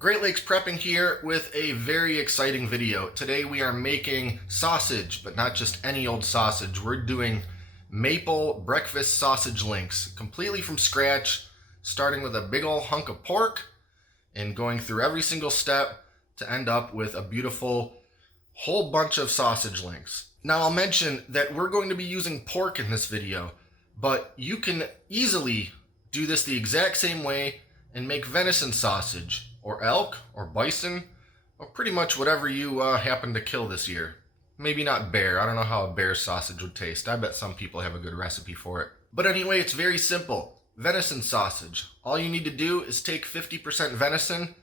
Great Lakes Prepping here with a very exciting video. Today we are making sausage, but not just any old sausage. We're doing maple breakfast sausage links, completely from scratch, starting with a big old hunk of pork and going through every single step to end up with a beautiful whole bunch of sausage links. Now I'll mention that we're going to be using pork in this video, but you can easily do this the exact same way and make venison sausage, or elk, or bison, or pretty much whatever you happen to kill this year. Maybe not bear. I don't know how a bear sausage would taste. I bet some people have a good recipe for it. But anyway, it's very simple. Venison sausage. All you need to do is take 50% venison,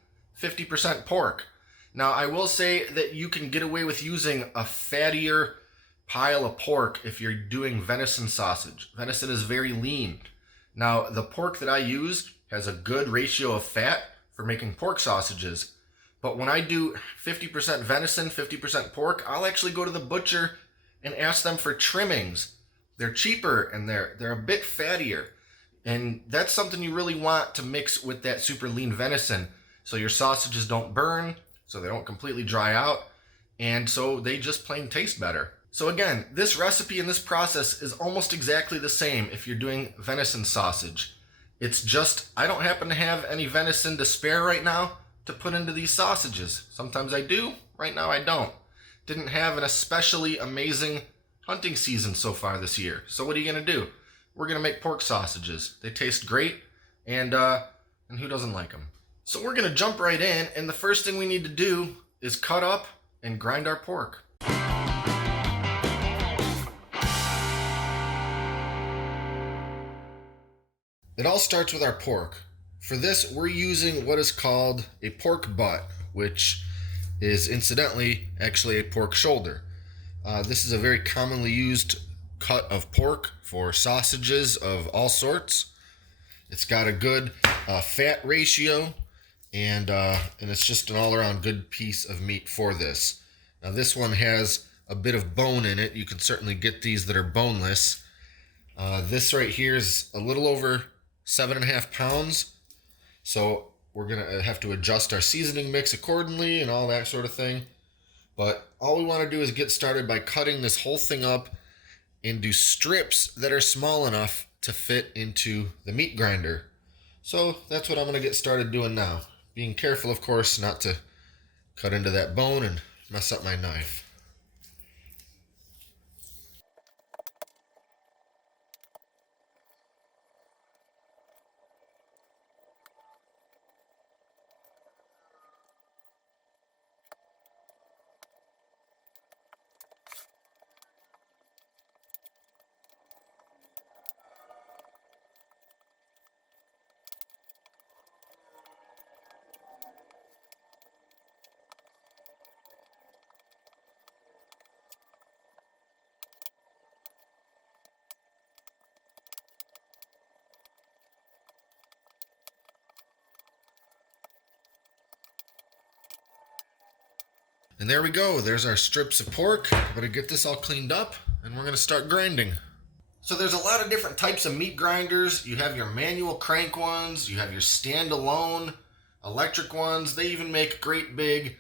50% pork. Now, I will say that you can get away with using a fattier pile of pork if you're doing venison sausage. Venison is very lean. Now, the pork that I use has a good ratio of fat for making pork sausages. But when I do 50% venison, 50% pork, I'll actually go to the butcher and ask them for trimmings. They're cheaper and they're a bit fattier. And that's something you really want to mix with that super lean venison, so your sausages don't burn, so they don't completely dry out, and so they just plain taste better. So again, this recipe and this process is almost exactly the same if you're doing venison sausage. It's just, I don't happen to have any venison to spare right now to put into these sausages. Sometimes I do, right now I don't. Didn't have an especially amazing hunting season so far this year. So what are you gonna do? We're gonna make pork sausages. They taste great, and who doesn't like them? So we're gonna jump right in, and the first thing we need to do is cut up and grind our pork. It all starts with our pork. For this, we're using what is called a pork butt, which is incidentally actually a pork shoulder. This is a very commonly used cut of pork for sausages of all sorts. It's got a good fat ratio, and it's just an all-around good piece of meat for this. Now this one has a bit of bone in it. You can certainly get these that are boneless. This right here is a little over 7.5 pounds. So we're gonna have to adjust our seasoning mix accordingly and all that sort of thing. But all we want to do is get started by cutting this whole thing up into strips that are small enough to fit into the meat grinder. So that's what I'm gonna get started doing now. Being careful, of course, not to cut into that bone and mess up my knife. And there we go, there's our strips of pork. I'm gonna get this all cleaned up and we're gonna start grinding. So there's a lot of different types of meat grinders. You have your manual crank ones, you have your standalone electric ones. They even make great big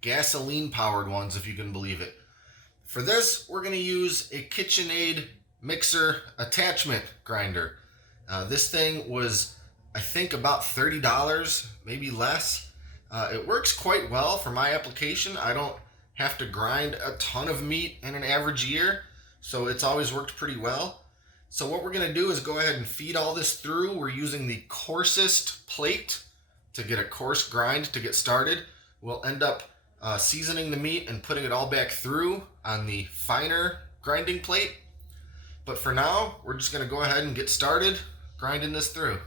gasoline powered ones, if you can believe it. For this, we're gonna use a KitchenAid mixer attachment grinder. This thing was, I think, about $30, maybe less. It works quite well for my application. I don't have to grind a ton of meat in an average year, so it's always worked pretty well. So what we're gonna do is go ahead and feed all this through. We're using the coarsest plate to get a coarse grind to get started. We'll end up seasoning the meat and putting it all back through on the finer grinding plate. But for now, we're just gonna go ahead and get started grinding this through.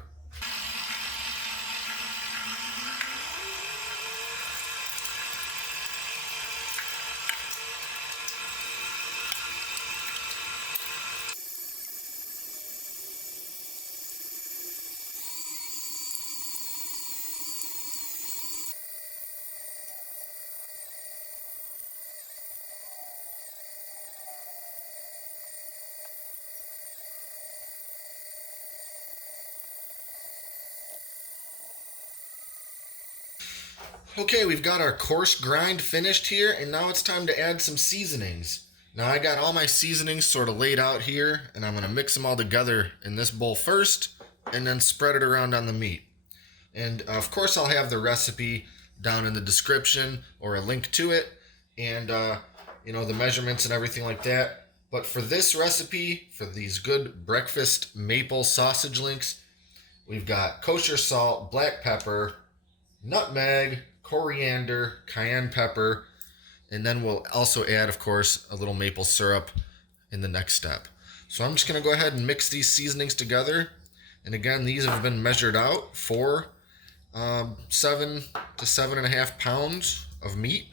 Okay, we've got our coarse grind finished here, and now it's time to add some seasonings. Now I got all my seasonings sort of laid out here, and I'm going to mix them all together in this bowl first, and then spread it around on the meat. And of course I'll have the recipe down in the description or a link to it, and the measurements and everything like that. But for this recipe, for these good breakfast maple sausage links, we've got kosher salt, black pepper, nutmeg, coriander, cayenne pepper, and then we'll also add, of course, a little maple syrup in the next step. So I'm just going to go ahead and mix these seasonings together. And again, these have been measured out for 7 to 7.5 pounds of meat.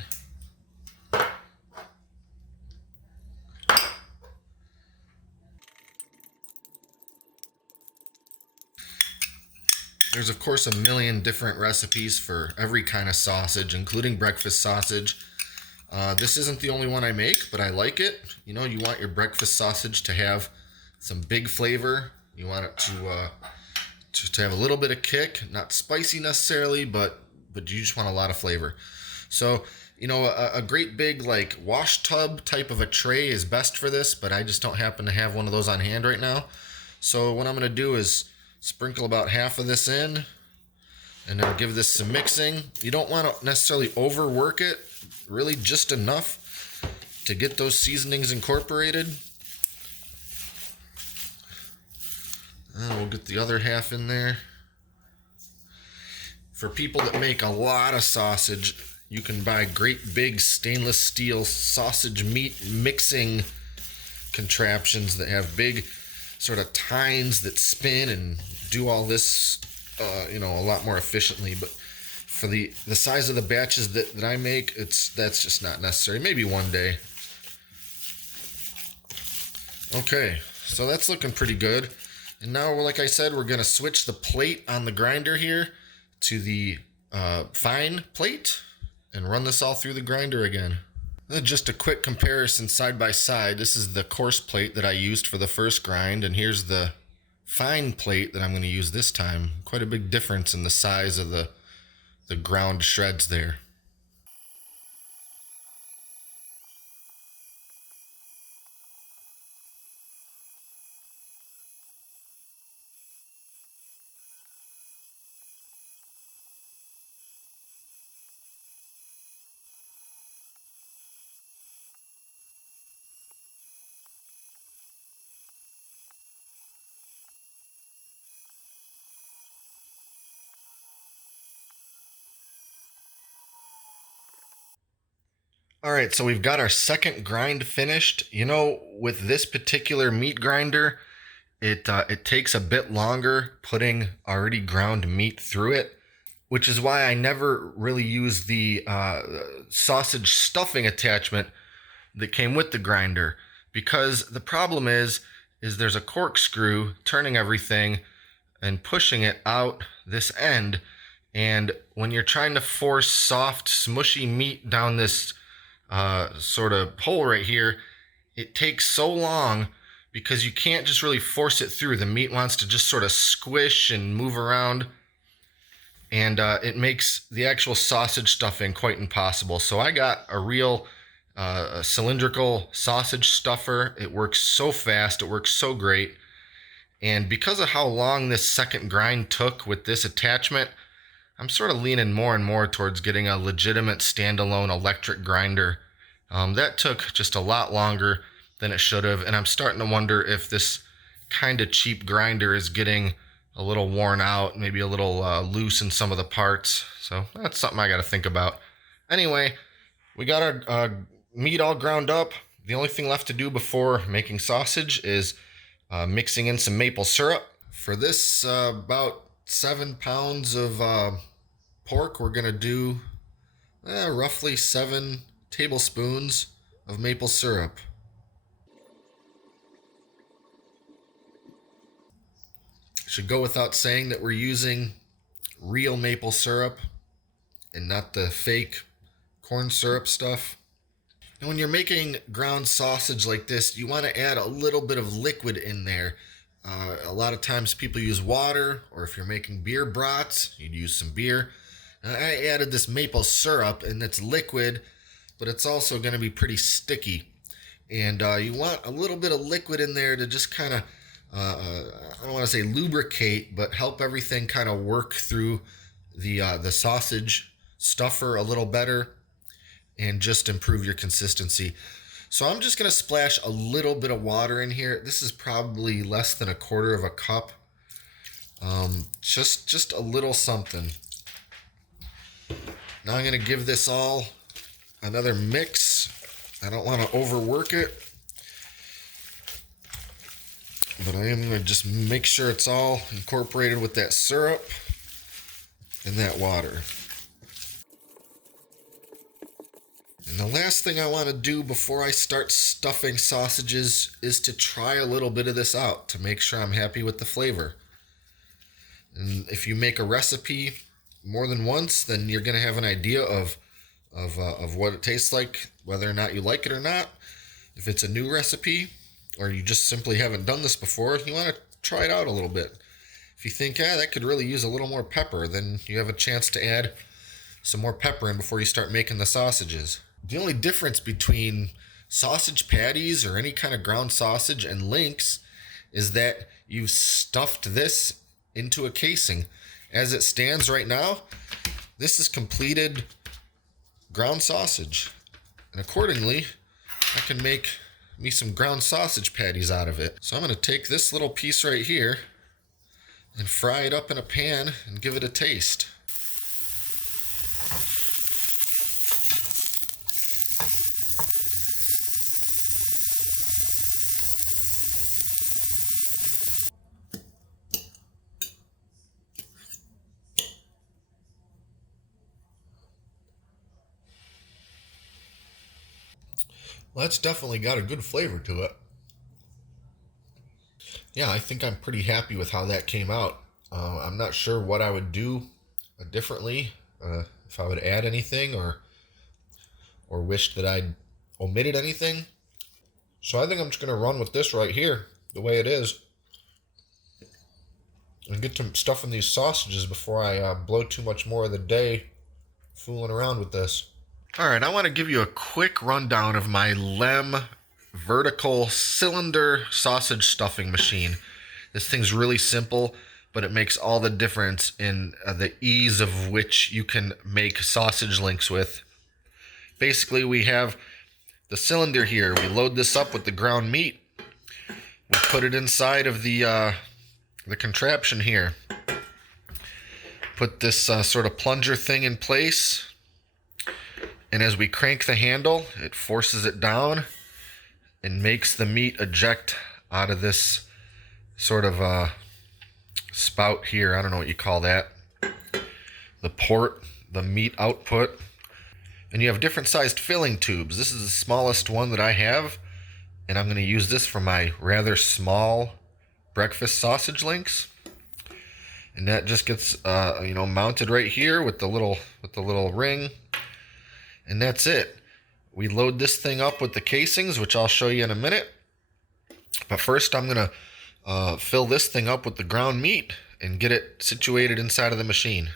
There's of course a million different recipes for every kind of sausage, including breakfast sausage. This isn't the only one I make, but I like it. You want your breakfast sausage to have some big flavor. You want it to have a little bit of kick, not spicy necessarily, but you just want a lot of flavor. So, a great big like wash tub type of a tray is best for this, but I just don't happen to have one of those on hand right now. So what I'm going to do is sprinkle about half of this in, and then give this some mixing. You don't want to necessarily overwork it, really just enough to get those seasonings incorporated. And we'll get the other half in there. For people that make a lot of sausage, you can buy great big stainless steel sausage meat mixing contraptions that have big sort of tines that spin and do all this a lot more efficiently. But for the size of the batches that I make, that's just not necessary. Maybe one day. Okay, so that's looking pretty good. And now, like I said, we're going to switch the plate on the grinder here to the fine plate and run this all through the grinder again. Just a quick comparison side by side. This is the coarse plate that I used for the first grind, and here's the fine plate that I'm going to use this time. Quite a big difference in the size of the ground shreds there. All right, so we've got our second grind finished. With this particular meat grinder, it takes a bit longer putting already ground meat through it, which is why I never really use the sausage stuffing attachment that came with the grinder. Because the problem is there's a corkscrew turning everything and pushing it out this end. And when you're trying to force soft, smushy meat down this sort of hole right here, it takes so long because you can't just really force it through. The meat wants to just sort of squish and move around, and it makes the actual sausage stuffing quite impossible. So I got a real cylindrical sausage stuffer. It works so fast, it works so great. And because of how long this second grind took with this attachment, I'm sort of leaning more and more towards getting a legitimate standalone electric grinder. That took just a lot longer than it should have, and I'm starting to wonder if this kind of cheap grinder is getting a little worn out, maybe a little loose in some of the parts. So that's something I got to think about. Anyway, we got our meat all ground up. The only thing left to do before making sausage is mixing in some maple syrup. For this about 7 pounds of pork, we're going to do roughly 7 tablespoons of maple syrup. Should go without saying that we're using real maple syrup and not the fake corn syrup stuff. And when you're making ground sausage like this, you want to add a little bit of liquid in there. A lot of times people use water, or if you're making beer brats, you'd use some beer. I added this maple syrup, and it's liquid, but it's also going to be pretty sticky. And you want a little bit of liquid in there to just kind of, I don't want to say lubricate, but help everything kind of work through the sausage stuffer a little better and just improve your consistency. So I'm just going to splash a little bit of water in here. This is probably less than a quarter of a cup. Just a little something. Now I'm going to give this all another mix. I don't want to overwork it, but I am going to just make sure it's all incorporated with that syrup and that water. And the last thing I want to do before I start stuffing sausages is to try a little bit of this out to make sure I'm happy with the flavor. And if you make a recipe more than once, then you're going to have an idea of what it tastes like, whether or not you like it or not. If it's a new recipe, or you just simply haven't done this before, you want to try it out a little bit. If you think, that could really use a little more pepper, then you have a chance to add some more pepper in before you start making the sausages. The only difference between sausage patties or any kind of ground sausage and links is that you've stuffed this into a casing. As it stands right now, this is completed ground sausage, and accordingly I can make me some ground sausage patties out of it. So I'm going to take this little piece right here and fry it up in a pan and give it a taste. Well, that's definitely got a good flavor to it. Yeah, I think I'm pretty happy with how that came out. I'm not sure what I would do differently, if I would add anything or wished that I'd omitted anything. So I think I'm just going to run with this right here, the way it is, and get to stuffing these sausages before I blow too much more of the day fooling around with this. All right, I want to give you a quick rundown of my Lem vertical cylinder sausage stuffing machine. This thing's really simple, but it makes all the difference in the ease of which you can make sausage links with. Basically, we have the cylinder here. We load this up with the ground meat. We put it inside of the contraption here. Put this sort of plunger thing in place. And as we crank the handle, it forces it down and makes the meat eject out of this sort of spout here. I don't know what you call that. The port, the meat output. And you have different sized filling tubes. This is the smallest one that I have, and I'm going to use this for my rather small breakfast sausage links. And that just gets mounted right here with the little ring. And that's it. We load this thing up with the casings, which I'll show you in a minute. But first I'm going to fill this thing up with the ground meat and get it situated inside of the machine.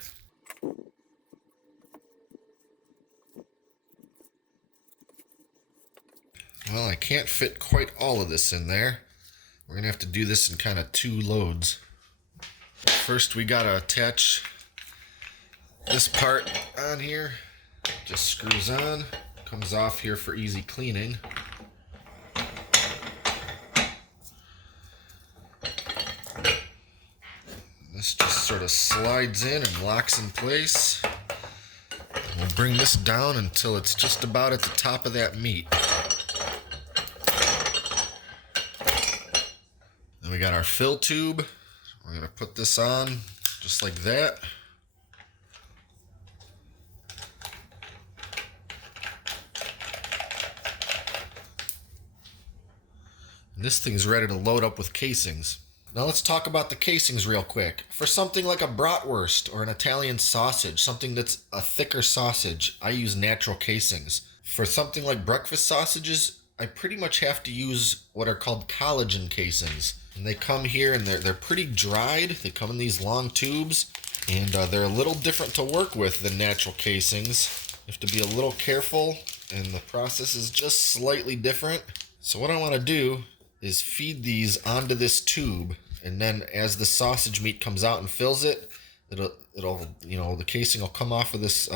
Well, I can't fit quite all of this in there. We're going to have to do this in kind of 2 loads. First we got to attach this part on here. Just screws on, comes off here for easy cleaning. This just sort of slides in and locks in place. We'll bring this down until it's just about at the top of that meat. Then we got our fill tube. We're going to put this on just like that. This thing's ready to load up with casings. Now let's talk about the casings real quick. For something like a bratwurst or an Italian sausage, something that's a thicker sausage, I use natural casings. For something like breakfast sausages, I pretty much have to use what are called collagen casings. And they come here and they're pretty dried. They come in these long tubes. And they're a little different to work with than natural casings. You have to be a little careful, and the process is just slightly different. So what I want to do is feed these onto this tube, and then as the sausage meat comes out and fills it, it'll the casing will come off of this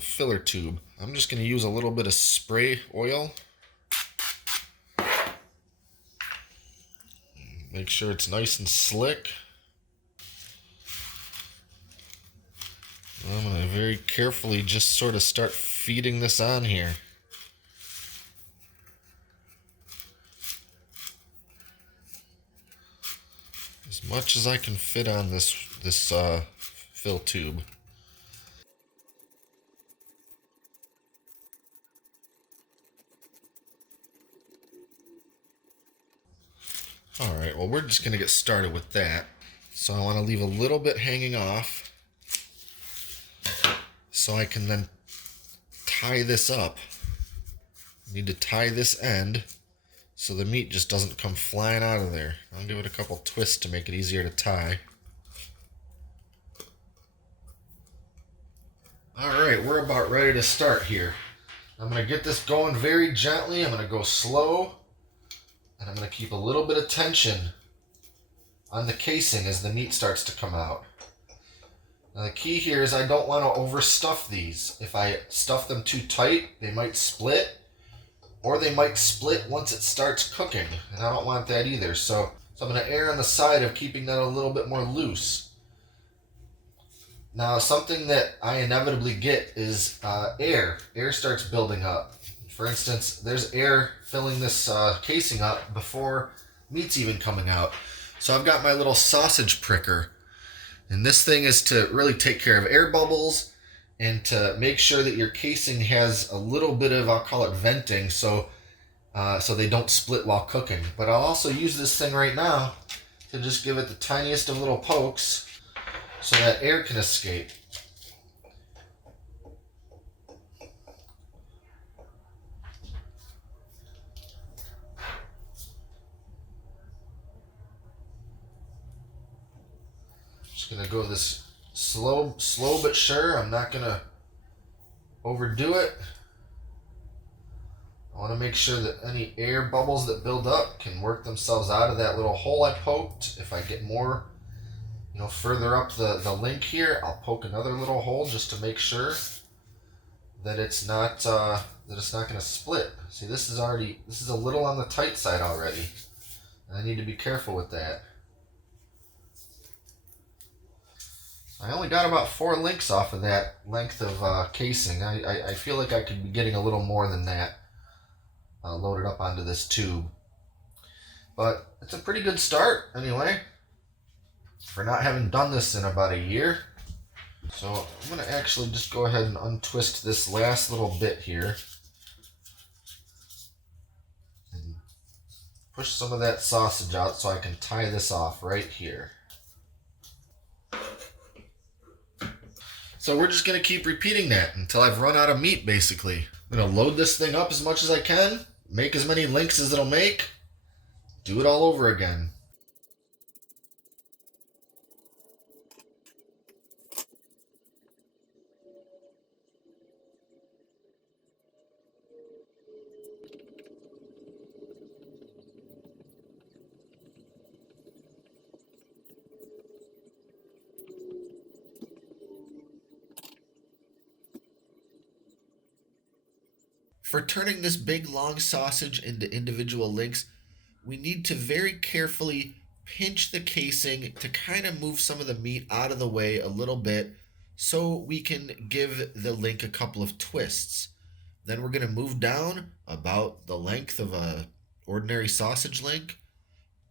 filler tube. I'm just going to use a little bit of spray oil. Make sure it's nice and slick. I'm going to very carefully just sort of start feeding this on here. As much as I can fit on this fill tube. Alright, well, we're just going to get started with that. So I want to leave a little bit hanging off so I can then tie this up. I need to tie this end so the meat just doesn't come flying out of there. I'll give it a couple twists to make it easier to tie. Alright, we're about ready to start here. I'm going to get this going very gently. I'm going to go slow. And I'm going to keep a little bit of tension on the casing as the meat starts to come out. Now the key here is I don't want to overstuff these. If I stuff them too tight, they might split, or they might split once it starts cooking, and I don't want that either. So I'm going to err on the side of keeping that a little bit more loose. Now something that I inevitably get is air. Air starts building up. For instance, there's air filling this casing up before meat's even coming out. So I've got my little sausage pricker. And this thing is to really take care of air bubbles and to make sure that your casing has a little bit of, I'll call it venting, so they don't split while cooking. But I'll also use this thing right now to just give it the tiniest of little pokes so that air can escape. Just gonna go this slow but sure. I'm not gonna overdo it. I want to make sure that any air bubbles that build up can work themselves out of that little hole I poked. If I get more, further up the link here, I'll poke another little hole just to make sure that it's not going to split. See, this is a little on the tight side already, and I need to be careful with that. I only got about 4 links off of that length of casing. I feel like I could be getting a little more than that loaded up onto this tube. But it's a pretty good start anyway for not having done this in about a year. So I'm going to actually just go ahead and untwist this last little bit here and push some of that sausage out so I can tie this off right here. So we're just going to keep repeating that until I've run out of meat, basically. I'm going to load this thing up as much as I can, make as many links as it'll make, do it all over again. For turning this big long sausage into individual links, we need to very carefully pinch the casing to kind of move some of the meat out of the way a little bit so we can give the link a couple of twists. Then we're going to move down about the length of a ordinary sausage link,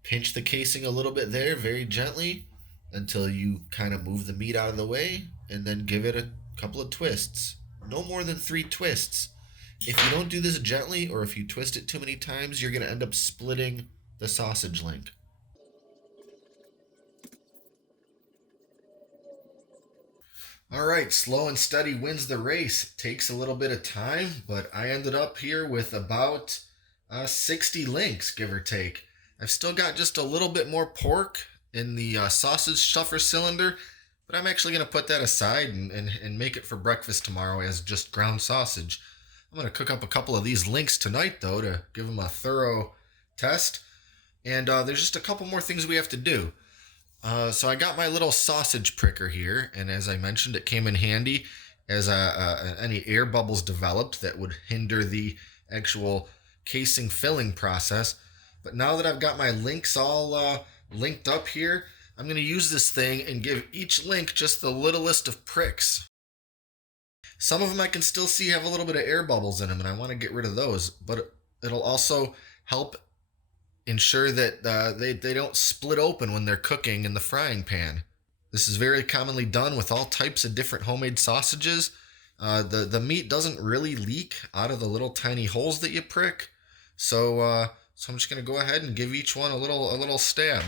pinch the casing a little bit there very gently until you kind of move the meat out of the way, and then give it a couple of twists. No more than 3 twists. If you don't do this gently, or if you twist it too many times, you're going to end up splitting the sausage link. Alright, slow and steady wins the race. Takes a little bit of time, but I ended up here with about 60 links, give or take. I've still got just a little bit more pork in the sausage stuffer cylinder, But I'm actually going to put that aside and make it for breakfast tomorrow as just ground sausage. I'm going to cook up a couple of these links tonight, though, to give them a thorough test. And there's just a couple more things we have to do. So I got my little sausage pricker here, and as I mentioned, it came in handy as any air bubbles developed that would hinder the actual casing filling process. But now that I've got my links all linked up here, I'm going to use this thing and give each link just the littlest of pricks. Some of them I can still see have a little bit of air bubbles in them, and I want to get rid of those, but it'll also help ensure that they don't split open when they're cooking in the frying pan. This is very commonly done with all types of different homemade sausages. The meat doesn't really leak out of the little tiny holes that you prick, so I'm just going to go ahead and give each one a little stab.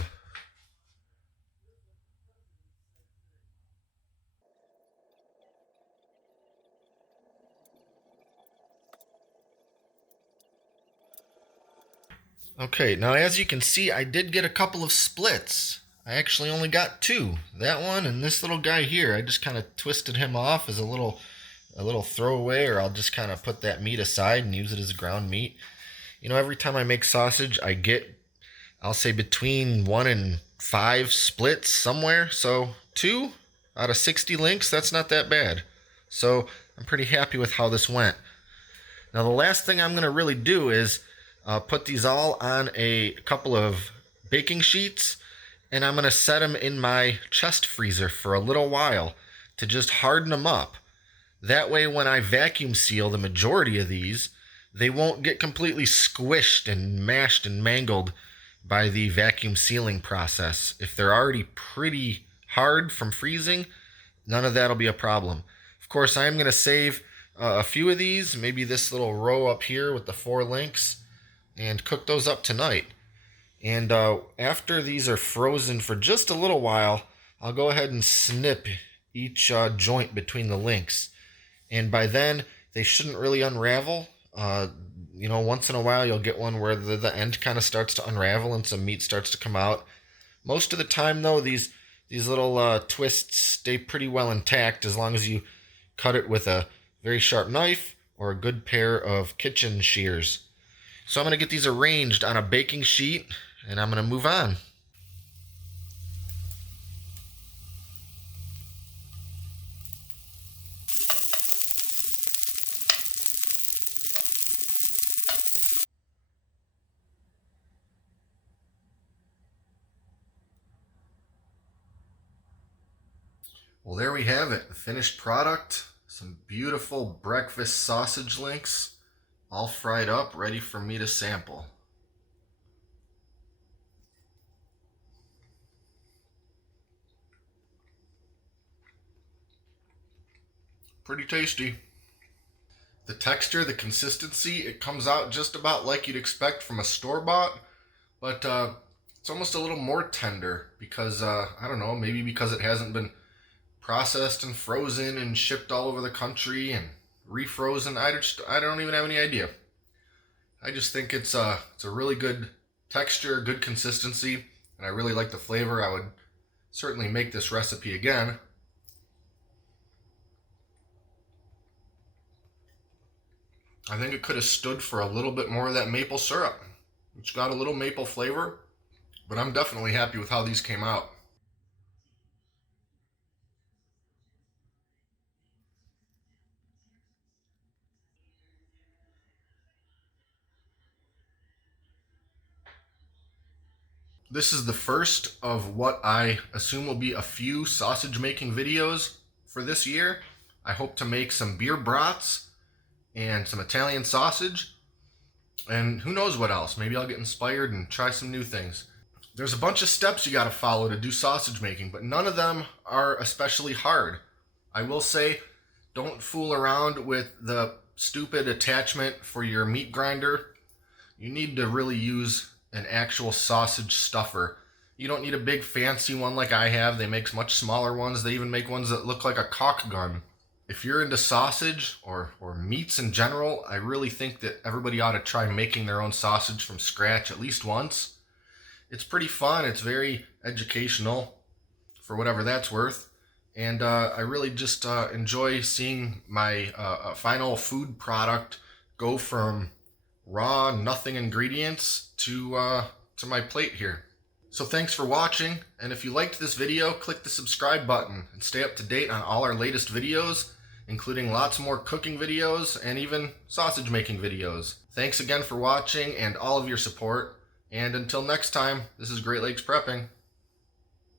Okay, now as you can see, I did get a couple of splits. I actually only got two. That one and this little guy here. I just kind of twisted him off as a little throwaway, or I'll just kind of put that meat aside and use it as ground meat. You know, every time I make sausage, I get, I'll say, between 1 and 5 splits somewhere. So 2 out of 60 links, that's not that bad. So I'm pretty happy with how this went. Now the last thing I'm going to really do is put these all on a couple of baking sheets, and I'm going to set them in my chest freezer for a little while to just harden them up. That way when I vacuum seal the majority of these, they won't get completely squished and mashed and mangled by the vacuum sealing process. If they're already pretty hard from freezing, none of that'll be a problem. Of course, I am going to save a few of these, maybe this little row up here with the 4 links, and cook those up tonight. And after these are frozen for just a little while, I'll go ahead and snip each joint between the links. And by then, they shouldn't really unravel. You know, once in a while, you'll get one where the end kind of starts to unravel and some meat starts to come out. Most of the time, though, these little twists stay pretty well intact as long as you cut it with a very sharp knife or a good pair of kitchen shears. So I'm going to get these arranged on a baking sheet, and I'm going to move on. Well, there we have it, the finished product. Some beautiful breakfast sausage links, all fried up, ready for me to sample. Pretty tasty. The texture, the consistency, it comes out just about like you'd expect from a store-bought, but it's almost a little more tender because, I don't know, maybe because it hasn't been processed and frozen and shipped all over the country and refrozen. I don't even have any idea. I just think it's a really good texture, good consistency, and I really like the flavor. I would certainly make this recipe again. I think it could have stood for a little bit more of that maple syrup. It's got a little maple flavor, but I'm definitely happy with how these came out. This is the first of what I assume will be a few sausage making videos for this year. I hope to make some beer brats and some Italian sausage, and who knows what else. Maybe I'll get inspired and try some new things. There's a bunch of steps you got to follow to do sausage making, but none of them are especially hard. I will say, don't fool around with the stupid attachment for your meat grinder. You need to really use an actual sausage stuffer. You don't need a big fancy one like I have. They make much smaller ones. They even make ones that look like a caulk gun. If you're into sausage or meats in general, I really think that everybody ought to try making their own sausage from scratch at least once. It's pretty fun. It's very educational for whatever that's worth. And I really just enjoy seeing my final food product go from raw, nothing ingredients to my plate here. So thanks for watching, and if you liked this video, click the subscribe button and stay up to date on all our latest videos, including lots more cooking videos and even sausage making videos. Thanks again for watching and all of your support, and until next time, this is Great Lakes Prepping.